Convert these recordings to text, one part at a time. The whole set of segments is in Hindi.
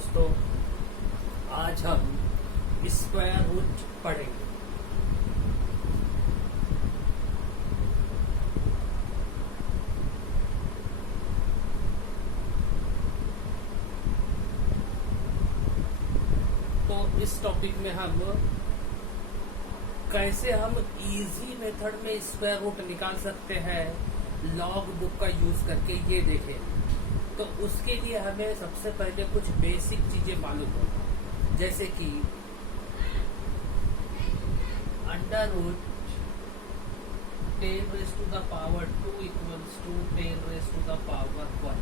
दोस्तों, आज हम स्क्वायर रूट पढ़ेंगे। तो इस टॉपिक में हम कैसे हम इजी मेथड में स्क्वायर रूट निकाल सकते हैं लॉग बुक का यूज करके, ये देखें। तो उसके लिए हमें सबसे पहले कुछ बेसिक चीजें मालूम होगा, जैसे कि under root 10 raised to the power 2 equals to 10 raised to the power 1।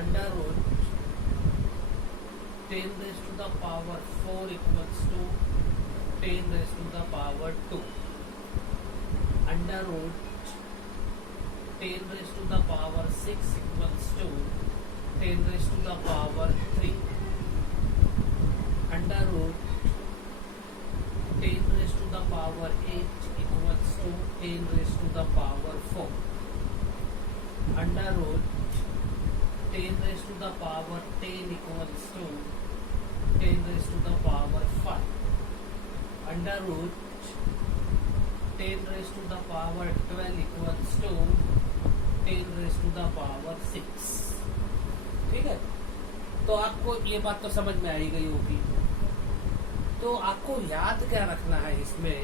Under root 10 raised to the power 4 equals to 10 raised to the power 2। Under root 10 raised to the power 6 equals to 10 raised to the power 3। Under root 10 raised to the power 8 equals to 10 raised to the power 4। Under root 10 raised to the power 10 equals to 10 raised to the power 5। Under root 10 raised to the power 12 equals to 10 raised to the power 6। ठीक है, तो आपको ये बात तो समझ में आई गई होगी। तो आपको याद क्या रखना है इसमें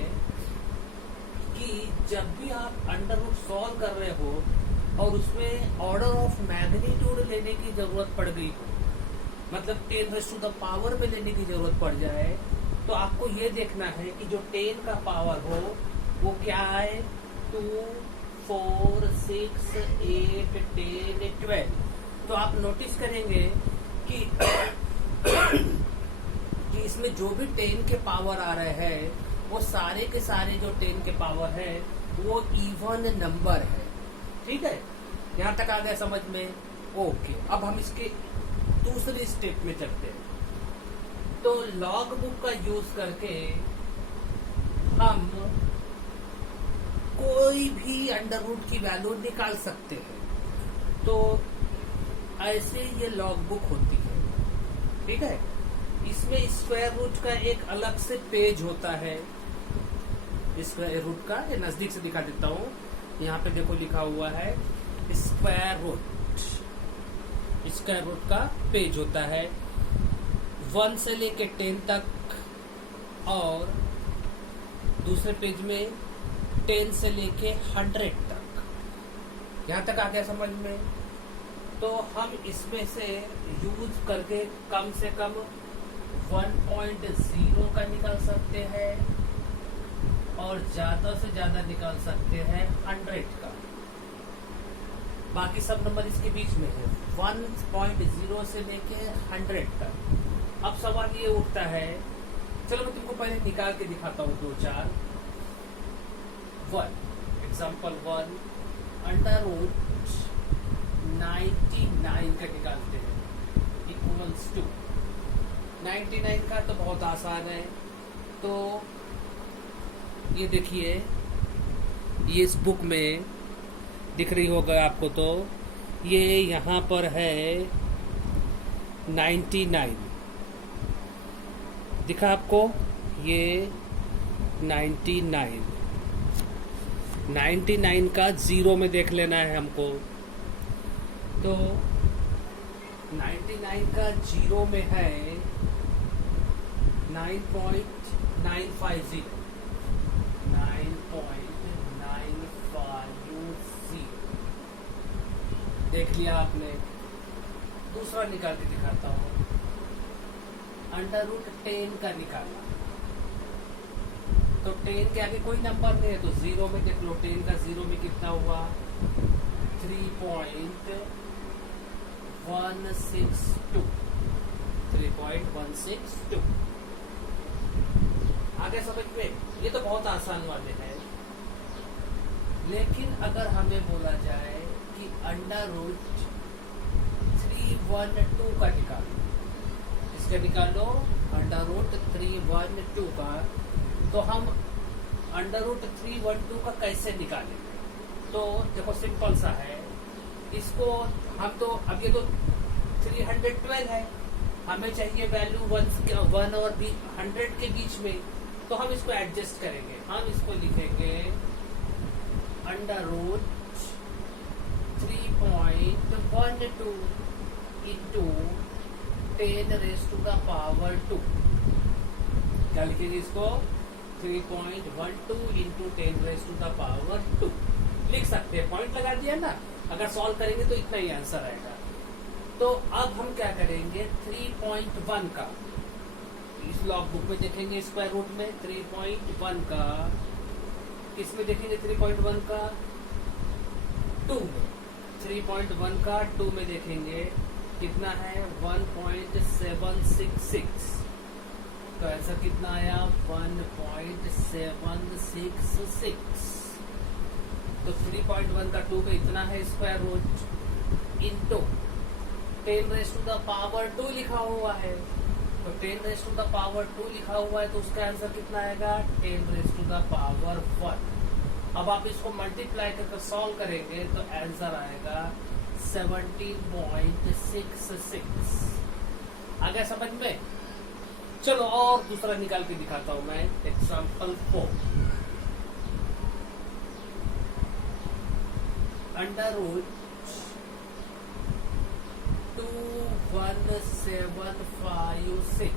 कि जब भी आप अंडर रूट सॉल्व कर रहे हो और उसमें ऑर्डर ऑफ मैग्नीट्यूड लेने की जरूरत पड़ गई हो, मतलब 10 रेज़ टू द पावर में लेने की जरूरत पड़ जाए, तो आपको ये देखना है कि जो 10 का पावर हो वो क्या है, 2 4 6 8 10 12। तो आप नोटिस करेंगे कि इसमें जो भी 10 के पावर आ रहे हैं वो सारे के सारे जो 10 के पावर है वो इवन नंबर है। ठीक है, यहाँ तक आ गया समझ में? ओके, अब हम इसके दूसरे स्टेप में चलते हैं। तो लॉग बुक का यूज करके हम कोई भी अंडर रूट की वैल्यू निकाल सकते हैं। तो ऐसे ये लॉग बुक होती है। ठीक है, इसमें स्क्वायर रूट का एक अलग से पेज होता है। स्क्वायर रूट का ये नजदीक से दिखा देता हूँ। यहाँ पे देखो लिखा हुआ है स्क्वायर रूट। स्क्वायर रूट का पेज होता है 1 से लेके 10 तक, और दूसरे पेज में 10 से लेके 100 तक। यहाँ तक आ गया समझ में? तो हम इसमें से यूज करके कम से कम 1.0 का निकाल सकते हैं और ज्यादा से ज्यादा निकाल सकते हैं 100 का। बाकी सब नंबर इसके बीच में है, 1.0 से लेके 100 तक। अब सवाल ये उठता है, चलो मैं तुमको पहले निकाल के दिखाता हूँ 2-4। 1 एग्जाम्पल 1 अंडर रूट 99 का निकालते हैं इक्वल्स टू 99 का तो बहुत आसान है। तो ये देखिए, ये इस बुक में दिख रही होगा आपको, तो ये यहाँ पर है 99 दिखा आपको, ये 99 का जीरो में देख लेना है हमको। तो 99 का जीरो में है 9.950 9.950 देख लिया आपने। दूसरा निकाल के दिखाता हूँ, अंडर रूट 10 का निकालना। तो 10 के आगे कोई नंबर नहीं है, तो जीरो में देख लो, 10 का जीरो में कितना हुआ 3.162। 3.162 आगे समझ में? ये तो बहुत आसान वाले हैं। लेकिन अगर हमें बोला जाए कि अंडर रूट 312 का निकालो, इसका निकालो अंडर रूट 312 का, तो हम अंडर रूट 312 का कैसे निकालेंगे? तो देखो सिंपल सा है, इसको हम तो अब ये तो 312 है, हमें चाहिए वैल्यू 1 और 100 के बीच में, तो हम इसको एडजस्ट करेंगे। हम इसको लिखेंगे अंडर रूट 3.12 इंटू 10⁻²। क्या लिखेंगे इसको? 3.12 इंटू 10⁻²। लिख सकते हैं, पॉइंट लगा दिया ना। अगर सॉल्व करेंगे तो इतना ही आंसर आएगा। तो अब हम क्या करेंगे, 3.1 का इस लॉग बुक में देखेंगे, स्क्वायर रूट में 3.1 का किसमें देखेंगे, 3.1 का 2 में, 3.1 का 2 में देखेंगे कितना है 1.766। तो आंसर कितना आया 1.766। तो 3.1 का 2 पे इतना है स्क्वायर रूट इंटू 10⁻² लिखा हुआ है। तो 10⁻² लिखा हुआ है तो उसका आंसर कितना आएगा 10⁻1। अब आप इसको मल्टीप्लाई करके सॉल्व करेंगे तो आंसर आएगा 17.66। आ गया समझ में? चलो और दूसरा निकाल के दिखाता हूं मैं। Example 4, under root 21756।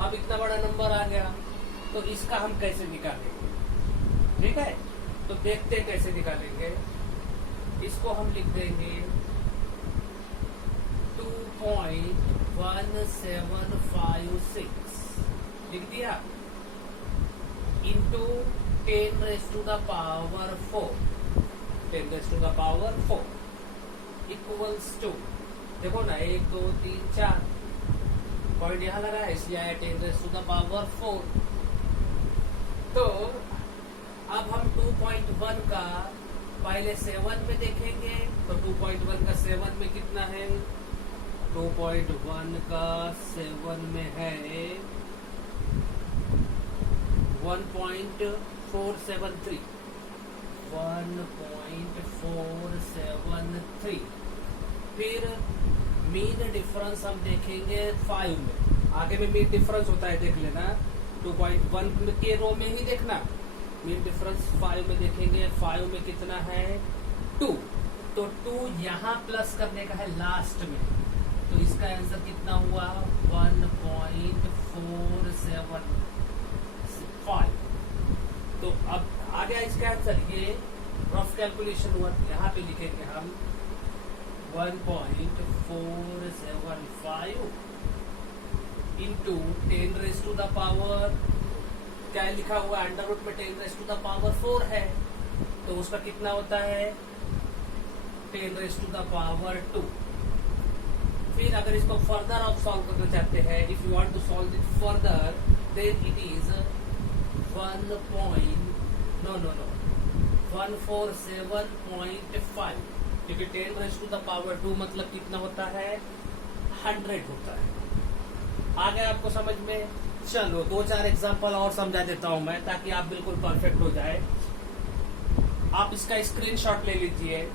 अब इतना बड़ा नंबर आ गया तो इसका हम कैसे निकालेंगे? ठीक है, तो देखते हैं कैसे निकालेंगे। इसको हम लिख देंगे 2.1756 लिख दिया इंटू 10⁻⁴। 10⁻⁴ इक्वल्स टू, देखो ना 1 2 3 4 पॉइंट यहाँ लगा है, इसलिए आया 10⁻⁴। तो अब हम 2.1 का पहले 7 में देखेंगे। तो 2.1 का 7 में कितना है? 2.1 का 7 में है 1.473। 1.473। फिर मीन डिफरेंस हम देखेंगे 5 में। आगे में मीन डिफरेंस होता है, देख लेना। 2.1 के रो में ही देखना। मीन डिफरेंस 5 में देखेंगे। 5 में कितना है 2। तो 2 यहाँ प्लस करने का है लास्ट में। तो इसका आंसर कितना हुआ 1.475। तो अब आ गया इसका आंसर। ये रफ कैलकुलेशन हुआ, यहाँ पे लिखेंगे हम 1.475 इंटू 10⁻⁴ क्या लिखा हुआ अंडर रूट में 10⁻⁴ है, तो उसका कितना होता है 10⁻²। फिर अगर इसको फर्दर आप सॉल्व करना चाहते हैं, if you want to solve it further, then it is 147.5, क्योंकि 10⁻² मतलब कितना होता है 100 होता है। आ गया आपको समझ में? चलो 2-4 एग्जांपल और समझा देता हूं मैं, ताकि आप बिल्कुल परफेक्ट हो जाए। आप इसका स्क्रीनशॉट ले लीजिए।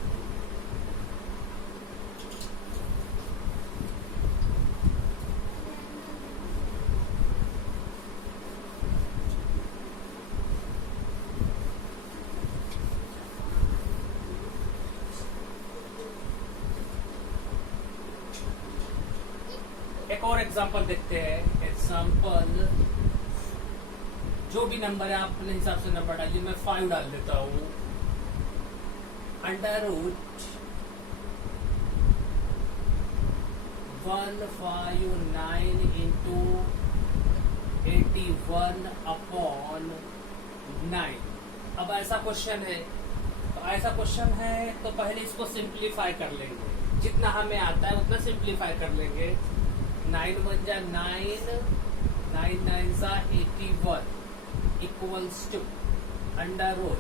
एक और एग्जांपल देखते हैं। एग्जांपल जो भी नंबर है आप अपने हिसाब से नंबर डालिए। मैं 5 डाल देता हूं। Under root 159 into 81/9। अब ऐसा क्वेश्चन है, तो ऐसा क्वेश्चन है तो पहले इसको सिंप्लीफाई कर लेंगे। जितना हमें आता है उतना सिंप्लीफाई कर लेंगे। 9 1 जा 9, 9 9 जा 81 इक्वल्स टू अंडर रूट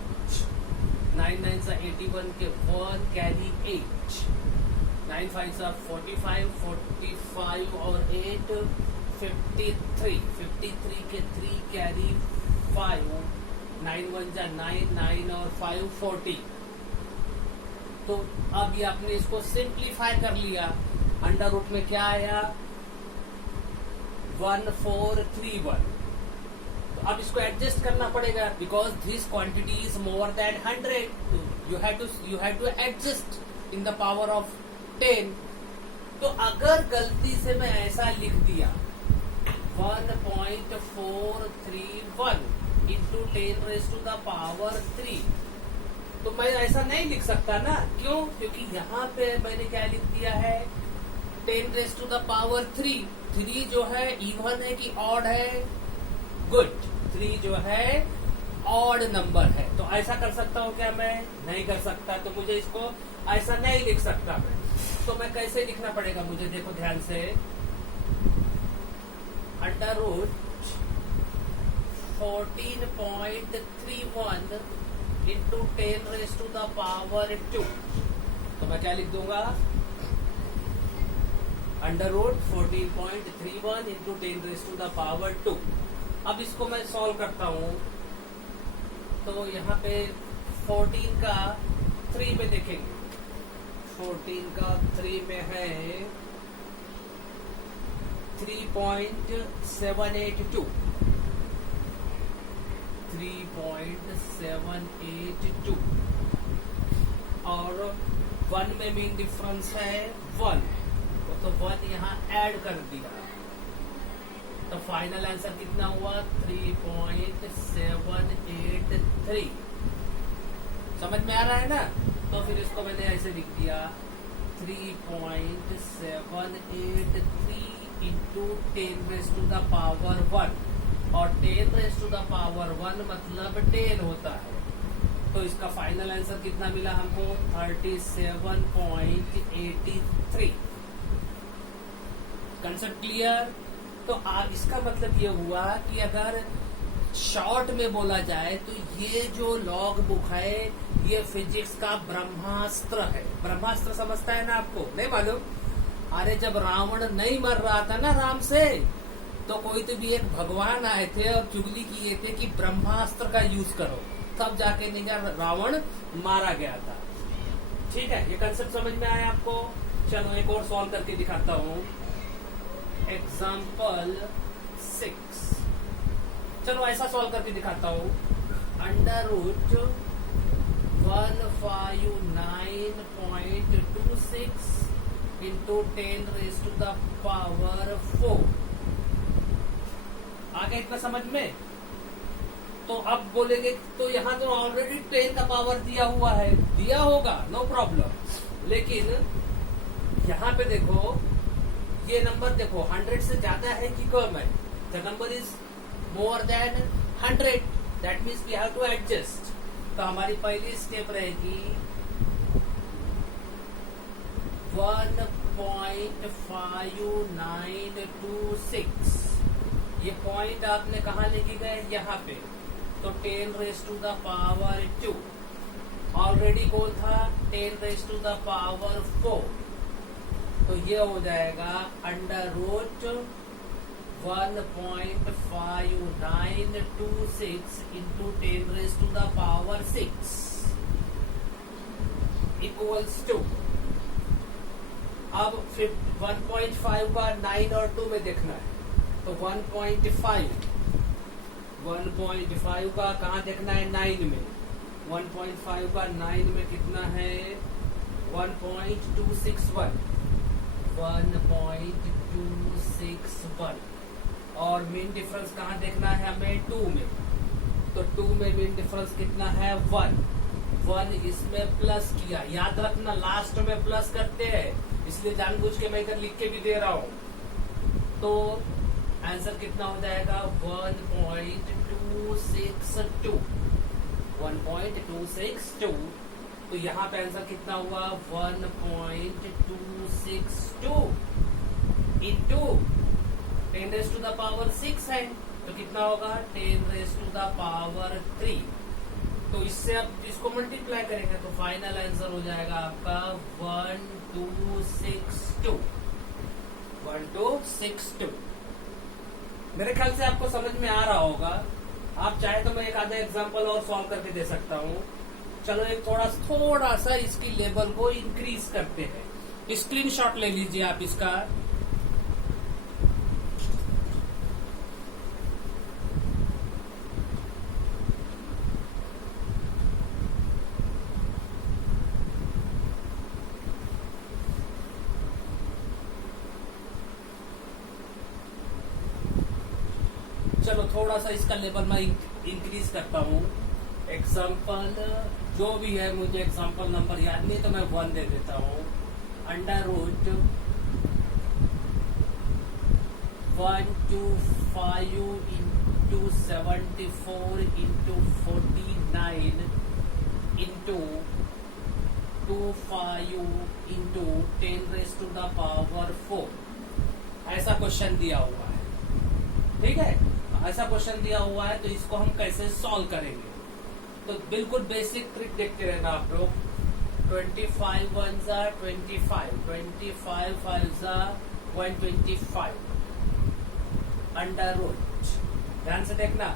9 9 जा 81 के 1 कैरी 8, 9 5 जा 45, 45 और 8 53, 53 के 3 कैरी 5, 9 1 जा 9, 9 और 5 40, तो अब ये आपने इसको सिंप्लीफाई कर लिया। अंडर रूट में क्या आया 1431। तो अब इसको एडजस्ट करना पड़ेगा because this quantity is more than 100। You have to adjust in the power of 10। तो अगर गलती से मैं ऐसा लिख दिया 1.431 इंटू 10⁻³ तो मैं ऐसा नहीं लिख सकता ना। क्यों? क्योंकि यहाँ पे मैंने क्या लिख दिया है 10⁻³ 3 जो है इवन है कि ऑड है? गुड, 3 जो है ऑड नंबर है। तो ऐसा कर सकता हूँ क्या? मैं नहीं कर सकता। तो मुझे इसको ऐसा नहीं लिख सकता मैं। तो मैं कैसे लिखना पड़ेगा मुझे? देखो ध्यान से, अंडर रूट 14.31 इंटू 10⁻²। तो मैं क्या लिख दूंगा? Under root 14.31 into 10⁻²। अब इसको मैं सॉल्व करता हूँ। तो यहाँ पे 14 का 3 में देखेंगे। 14 का 3 में है 3.782। 3.782 और 1 में मीन डिफरेंस है 1, तो 1 यहाँ ऐड कर दिया। तो फाइनल आंसर कितना हुआ? 3.783। समझ में आ रहा है ना? तो फिर इसको मैंने ऐसे लिख दिया 3.783 इंटू 10⁻⁻1 और 10⁻⁻1 मतलब 10 होता है। तो इसका फाइनल आंसर कितना मिला हमको? 37.83। Concept clear? तो इसका मतलब ये हुआ कि अगर शॉर्ट में बोला जाए तो ये जो लॉग बुक है ये फिजिक्स का ब्रह्मास्त्र है। ब्रह्मास्त्र समझता है ना आपको? नहीं मालूम? अरे जब रावण नहीं मर रहा था ना राम से, तो कोई तो भी एक भगवान आए थे और चुगली किए थे कि ब्रह्मास्त्र का यूज करो, तब जाके निकल रावण मारा गया था। ठीक है, ये कंसेप्ट समझ में आया आपको? चलो एक और सॉल्व करके दिखाता हूँ। एग्जाम्पल 6। चलो ऐसा सॉल्व करके दिखाता हूँ। Under root 159.26 into 10⁻⁴। आ गया इतना समझ में? तो अब बोलेंगे तो यहाँ तो ऑलरेडी 10 का पावर दिया हुआ है, दिया होगा, नो प्रॉब्लम। लेकिन यहाँ पे देखो ये नंबर देखो 100 से ज्यादा है कि कम है? The number is more than 100, that means we have to adjust. तो हमारी पहली स्टेप रहेगी 1.5926। ये पॉइंट आपने कहाँ लेके गए? यहाँ पे। तो 10⁻²। ऑलरेडी कौन था? 10⁻⁴। तो ये हो जाएगा under root 1.5926 into 10⁻⁶ equals to. अब 1.5 का 9 और 2 में देखना है। तो 1.5 का कहाँ देखना है? 9 में। 1.5 का 9 में कितना है? 1.261। 1.261 और मीन डिफरेंस कहाँ देखना है हमें? 2 में। तो 2 में मीन डिफरेंस कितना है? 1 इसमें प्लस किया। याद रखना लास्ट में प्लस करते हैं, इसलिए जानबूझ के मैं इधर लिख के भी दे रहा हूँ। तो आंसर कितना हो जाएगा? 1.262। 1.262। तो यहाँ पे आंसर कितना हुआ? 1.262 इंटू 10⁻⁶ है, तो कितना होगा? 10⁻3। तो इससे आप इसको मल्टीप्लाई करेंगे तो फाइनल आंसर हो जाएगा आपका 1262। 1262। मेरे ख्याल से आपको समझ में आ रहा होगा। आप चाहे तो मैं एक आधा एग्जांपल और सॉल्व करके दे सकता हूँ। चलो एक थोड़ा सा इसकी लेवल को इंक्रीज करते हैं। स्क्रीनशॉट ले लीजिए आप इसका। चलो थोड़ा सा इसका लेवल मैं इंक्रीज करता हूँ। एग्जाम्पल जो भी है, मुझे एग्जाम्पल नंबर याद नहीं तो मैं 1 दे देता हूँ। Under root 125 into 74 into 49 into 25 into 10⁻⁴ ऐसा क्वेश्चन दिया हुआ है। ठीक है, ऐसा क्वेश्चन दिया हुआ है तो इसको हम कैसे सॉल्व करेंगे। तो बिल्कुल बेसिक ट्रिक देखते रहना आप लोग। 25 1 जा 25, 25 5 जा 125 अंडर रूट, ध्यान से देखना,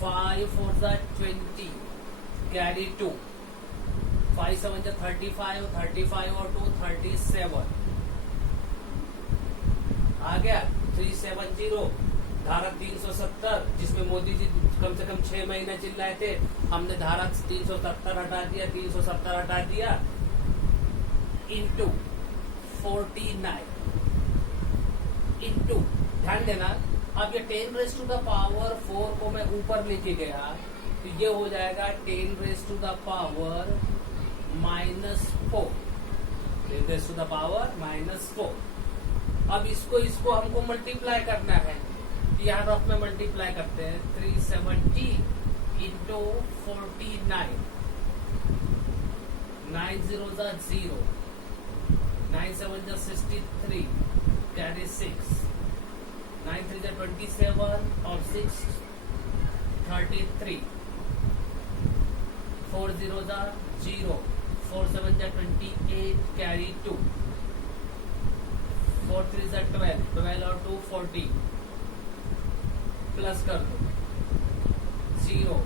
5 4 जा 20 कैरी 2, 5 7 जा 35, 35 और 2 37 आ गया। 370 धारा 370 जिसमें मोदी जी कम से कम 6 महीने चिल्लाए थे, हमने धारा 370 हटा दिया, 370 हटा दिया, इंटू 49 इंटू, ध्यान देना, अब ये 10⁻⁴ को मैं ऊपर लेके गया तो ये हो जाएगा 10⁻⁻⁴ 10⁻⁻⁴। अब इसको हमको मल्टीप्लाई करना है, यहाँ रफ में मल्टीप्लाई करते हैं। 370 इंटू 49, 9 0 जा 0, 9 7 जा 63 कैरी 6, 9 3 जा 27 और 6 33, 4 0 जा 0, 4 7 जा 28 कैरी 2, 4 3 जा 12, 12 और 2 14, प्लस कर दो, 0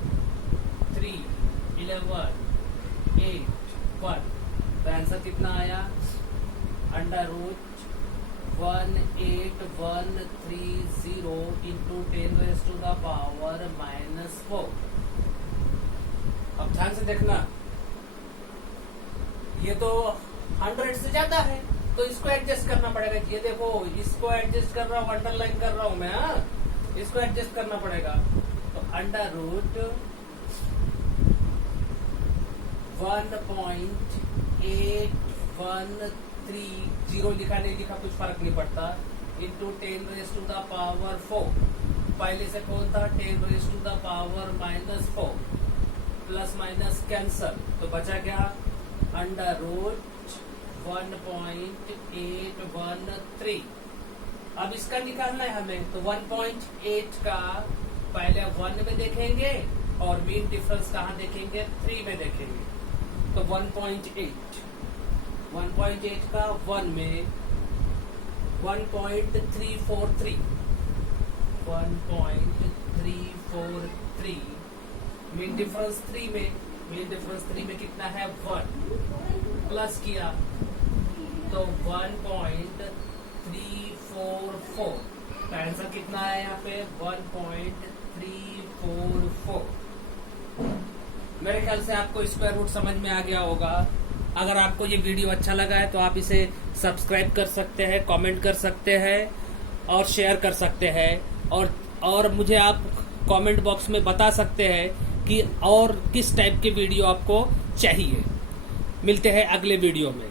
3 11 8 1। तो आंसर कितना आया? Under root 18130 into 10⁻⁻⁴। अब ध्यान से देखना, ये तो 100 से ज्यादा है तो इसको एडजस्ट करना पड़ेगा। ये देखो, इसको एडजस्ट कर रहा हूँ, अंडरलाइन कर रहा हूँ मैं, हाँ, इसको एडजस्ट करना पड़ेगा। तो अंडर रूट 1.813, लिखा नहीं लिखा कुछ फर्क नहीं पड़ता, इंटू 10⁻⁴। पहले से कौन था? 10⁻⁻⁴, प्लस माइनस कैंसल, तो बचा क्या? Under root 1.813। अब इसका निकालना है हमें, तो 1.8 का पहले 1 में देखेंगे और मीन डिफरेंस कहाँ देखेंगे? 3 में देखेंगे। तो 1.8 का 1 में 1.343, 1.343, मीन डिफरेंस 3 में, मीन डिफरेंस 3 में कितना है? 1, प्लस किया तो 1.344। का आंसर कितना है यहाँ पे? 1.344। मेरे ख्याल से आपको स्क्वायर रूट समझ में आ गया होगा। अगर आपको ये वीडियो अच्छा लगा है तो आप इसे सब्सक्राइब कर सकते हैं, कमेंट कर सकते हैं और शेयर कर सकते हैं, और मुझे आप कमेंट बॉक्स में बता सकते हैं कि और किस टाइप के वीडियो आपको चाहिए। मिलते हैं अगले वीडियो में।